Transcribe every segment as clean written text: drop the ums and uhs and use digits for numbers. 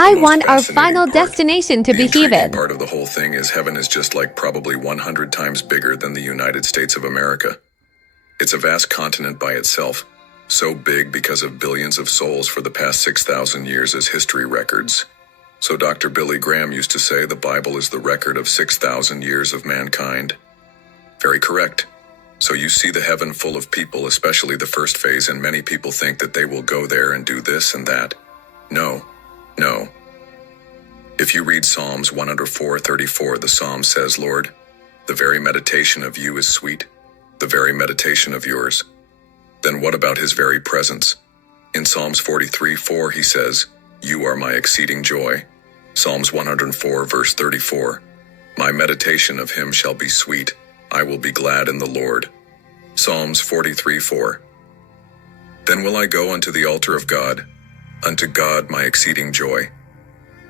I most want our fascinating final part, destination to the be intriguing heaven. part of the whole thing is heaven is just like probably 100 times bigger than the United States of America. It's a vast continent by itself, so big because of billions of souls for the past 6,000 years as history records. So Dr. Billy Graham used to say the Bible is the record of 6,000 years of mankind. Very correct. So you see the heaven full of people, especially the first phase, and many people think that they will go there and do this and that. No, no. If you read Psalms 104:34, the psalm says, Lord, the very meditation of you is sweet, the very meditation of yours. Then what about his very presence? In Psalms 43:4 he says, you are my exceeding joy. Psalms 104 verse 34, my meditation of him shall be sweet, I will be glad in the Lord. Psalms 43:4, then will I go unto the altar of God, unto God my exceeding joy.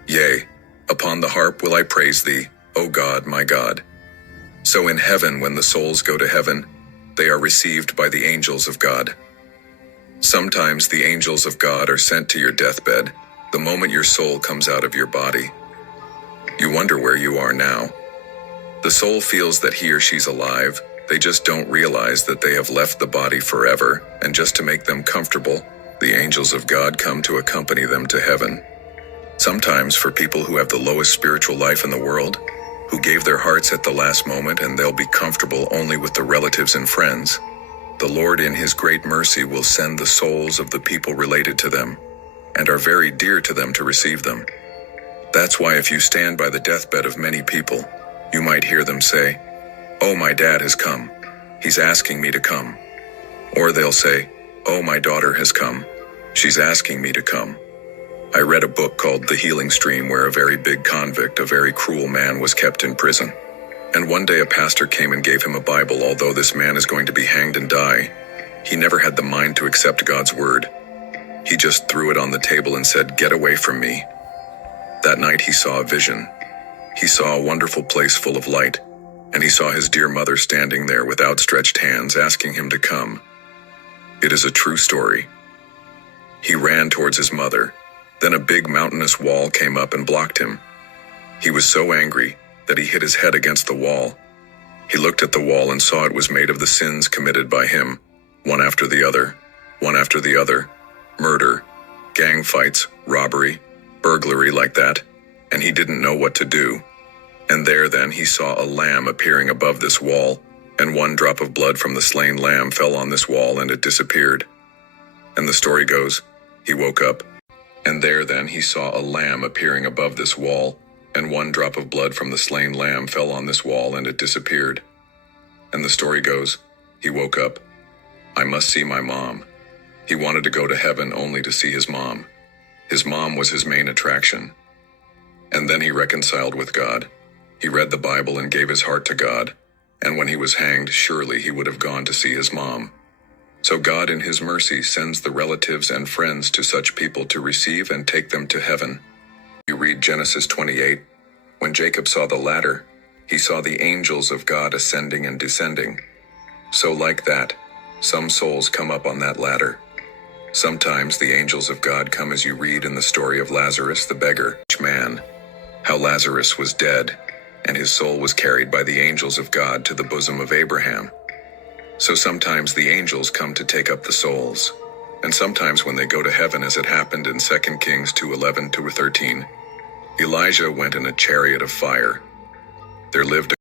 Yea, upon the harp will I praise thee, O God my God. So in heaven, when the souls go to heaven, they are received by the angels of God. Sometimes the angels of God are sent to your deathbed, the moment your soul comes out of your body. You wonder where you are now. The soul feels that he or she's alive, they just don't realize that they have left the body forever, and just to make them comfortable, the angels of God come to accompany them to heaven. Sometimes for people who have the lowest spiritual life in the world, who gave their hearts at the last moment and they'll be comfortable only with the relatives and friends, the Lord in his great mercy will send the souls of the people related to them, and are very dear to them to receive them. That's why if you stand by the deathbed of many people, you might hear them say, oh, my dad has come. He's asking me to come. Or they'll say, oh, my daughter has come. She's asking me to come. I read a book called The Healing Stream where a very big convict, a very cruel man, was kept in prison. And one day a pastor came and gave him a Bible. Although this man is going to be hanged and die, he never had the mind to accept God's word. He just threw it on the table and said, get away from me. That night he saw a vision. He saw a wonderful place full of light, and he saw his dear mother standing there with outstretched hands asking him to come. It is a true story. He ran towards his mother. Then a big mountainous wall came up and blocked him. He was so angry that he hit his head against the wall. He looked at the wall and saw it was made of the sins committed by him, one after the other, one after the other. Murder, gang fights, robbery, burglary, like that, and he didn't know what to do. And there then he saw a lamb appearing above this wall, and one drop of blood from the slain lamb fell on this wall and it disappeared. And the story goes, he woke up, and there then he saw a lamb appearing above this wall, and one drop of blood from the slain lamb fell on this wall and it disappeared. And the story goes, he woke up. I must see my mom. He wanted to go to heaven only to see his mom. His mom was his main attraction. And then he reconciled with God. He read the Bible and gave his heart to God. And when he was hanged, surely he would have gone to see his mom. So God in his mercy sends the relatives and friends to such people to receive and take them to heaven. You read Genesis 28. When Jacob saw the ladder, he saw the angels of God ascending and descending. So like that, some souls come up on that ladder. Sometimes the angels of God come as you read in the story of Lazarus the beggar, man, how Lazarus was dead, and his soul was carried by the angels of God to the bosom of Abraham. So sometimes the angels come to take up the souls, and sometimes when they go to heaven, as it happened in 2 Kings 2:11-13, Elijah went in a chariot of fire. There lived